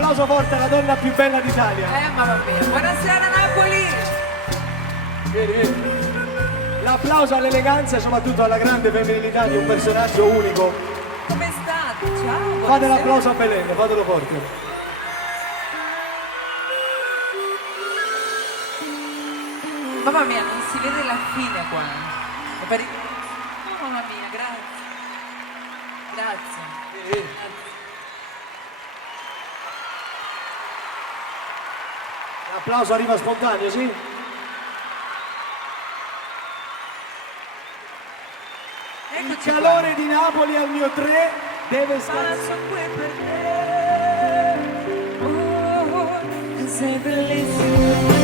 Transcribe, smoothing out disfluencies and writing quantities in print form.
applauso forte alla donna più bella d'Italia. Mamma mia. Buonasera Napoli. Vieni, vieni. L'applauso all'eleganza e soprattutto alla grande femminilità di un personaggio unico. Come state? Ciao. Fate buonasera. l'applauso a Belen, fatelo forte. Mamma mia, non si vede la fine qua. Oh, mamma mia, grazie. Grazie. Vieni, vieni. L'applauso arriva spontaneo, sì? Il Eccoci calore di Napoli al mio 3 deve scansare. Passo qui per te. Oh, sei bellissimo.